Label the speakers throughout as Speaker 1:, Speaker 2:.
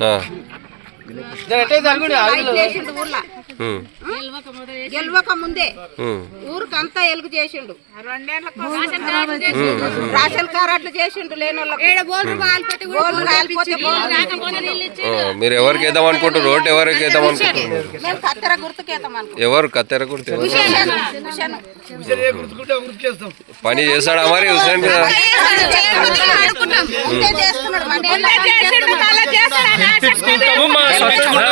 Speaker 1: 嗯。
Speaker 2: గెలవక ముందే ఊరికంతా ఎలుగు చేసిండు. రాషన్ కార్డులు చేసిండు.
Speaker 1: మీరు ఎవరికి వేద్దాం ఓటు ఎవరికి వేద్దాం ఎవరు కత్తెర?
Speaker 2: హుషేను.
Speaker 1: పని చేస్తాడా మరి హుసేన్
Speaker 3: మా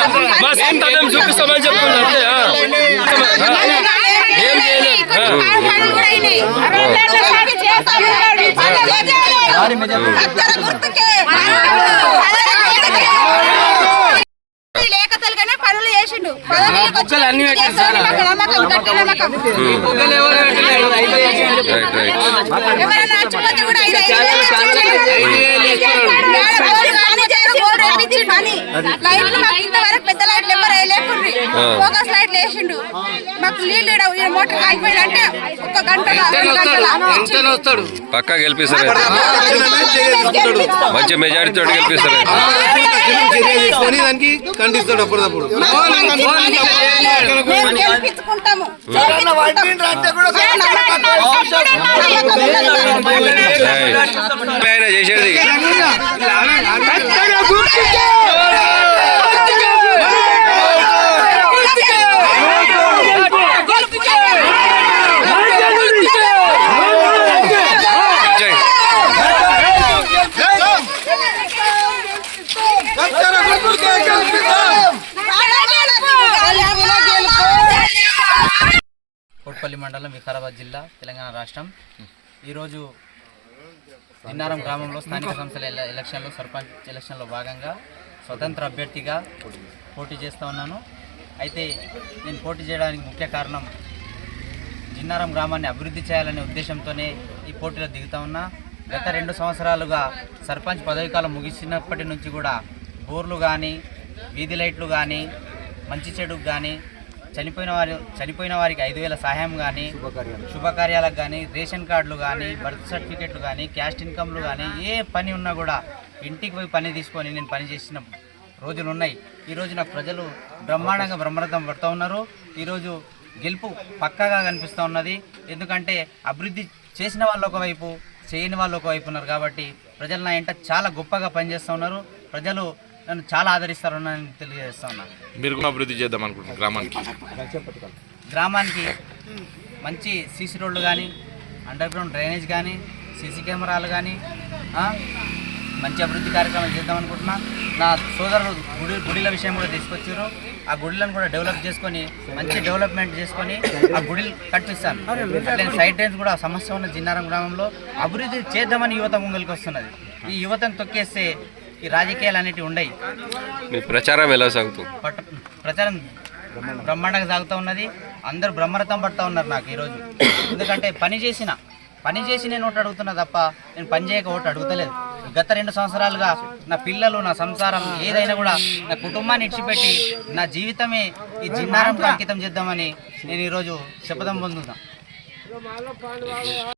Speaker 3: మా సంతానం చూపిస్తామని చెప్తున్నారు. అంతే ఆ. ఏం చేయలేదు
Speaker 2: కత్తెర గుర్తుకే. లేఖతలుగానే పనులు చేసిండు.
Speaker 1: రైట్ రైట్
Speaker 2: ఎవరైనా కూడా ఐదు ఐదు వేలు ఇచ్చేయండి. బోర్డు ఖాళీ చేసి బోర్డు పని. లైట్లు మాకు ఇంతవరకు పెద్ద లైట్లు ఎవరు వేయలేకుండ్రి. ఫోకస్ లైట్లు వేసిండు మాకు నీళ్ళు ఈడ మోటార్ కాలిపోయిందంటే ఒక గంటలో రెండు గంటలో
Speaker 1: పక్కా గెలిపిస్తారు. మంచి మెజారిటీ తోటి గెలిపిస్తారు
Speaker 4: ఖండిస్తాడు అప్పుడప్పుడు
Speaker 2: గెలిపించుకుంటాము
Speaker 1: చేసేది
Speaker 5: కోట్పల్లి మండలం వికారాబాద్ జిల్లా తెలంగాణ రాష్ట్రం. ఈరోజు నిన్నారం గ్రామంలో స్థానిక సంస్థల ఎలక్షన్లో సర్పంచ్ ఎలక్షన్లో భాగంగా స్వతంత్ర అభ్యర్థిగా పోటీ చేస్తూ ఉన్నాను. అయితే నేను పోటీ చేయడానికి ముఖ్య కారణం జిన్నారం గ్రామాన్ని అభివృద్ధి చేయాలనే ఉద్దేశంతోనే ఈ పోటీలో దిగుతా ఉన్నా. గత రెండు సంవత్సరాలుగా సర్పంచ్ పదవి కాలం ముగిసినప్పటి నుంచి కూడా బోర్లు కానీ వీధి లైట్లు కానీ మంచి చెడుకు కానీ చనిపోయిన వారి చనిపోయిన వారికి ఐదు వేల సహాయం కానీ శుభకార్యాలకు కానీ రేషన్ కార్డులు కానీ బర్త్ సర్టిఫికెట్లు కానీ క్యాస్ట్ ఇన్కమ్లు కానీ ఏ పని ఉన్నా కూడా ఇంటికి పోయి పని తీసుకొని నేను పని చేసిన రోజులు ఉన్నాయి. ఈరోజు నాకు ప్రజలు బ్రహ్మాండంగా బ్రహ్మరథం పడుతూ ఉన్నారు. ఈరోజు గెలుపు పక్కాగా కనిపిస్తూ ఉన్నది. ఎందుకంటే అభివృద్ధి చేసిన వాళ్ళు ఒకవైపు చేయని వాళ్ళు ఒకవైపు ఉన్నారు కాబట్టి ప్రజలు నా ఇంట చాలా గొప్పగా పనిచేస్తూ ఉన్నారు. ప్రజలు నన్ను చాలా ఆదరిస్తారని తెలియజేస్తా ఉన్నా.
Speaker 6: మీరు కూడా అభివృద్ధి చేద్దాం అనుకుంటున్నాను గ్రామానికి.
Speaker 5: గ్రామానికి మంచి సీసీ రోడ్లు కానీ అండర్ గ్రౌండ్ డ్రైనేజ్ కానీ సీసీ కెమెరాలు కానీ మంచి అభివృద్ధి కార్యక్రమాలు చేద్దాం అనుకుంటున్నా. నా సోదరులు గుడి గుడిల విషయం కూడా తీసుకొచ్చారు. ఆ గుడిలను కూడా డెవలప్ చేసుకొని మంచి డెవలప్మెంట్ చేసుకొని ఆ గుడిలు కట్టిస్తాను. అట్లనే సైడ్ డ్రైన్స్ కూడా సమస్య ఉన్న జిన్నారం గ్రామంలో అభివృద్ధి చేద్దామని యువత ముంగలికి వస్తున్నది ఈ యువతను తొక్కేస్తే ఈ రాజకీయాలు అనేటివి ఉండయి.
Speaker 1: మీ ప్రచారం ఎలా సాగుతుంది
Speaker 5: ప్రచారం బ్రహ్మాండంగా సాగుతూ ఉన్నది. అందరూ బ్రహ్మరథం పడుతూ ఉన్నారు నాకు ఈరోజు. ఎందుకంటే పని చేసిన పని చేసి నేను ఓటు అడుగుతున్నా తప్ప నేను పని చేయక ఓటు అడుగుతలేదు. గత రెండు సంవత్సరాలుగా నా పిల్లలు నా సంసారం ఏదైనా కూడా నా కుటుంబాన్ని ఇడిచిపెట్టి నా జీవితమే ఈ జిన్నారంకు అంకితం చేద్దామని నేను ఈరోజు శపథం పొందుతున్నా.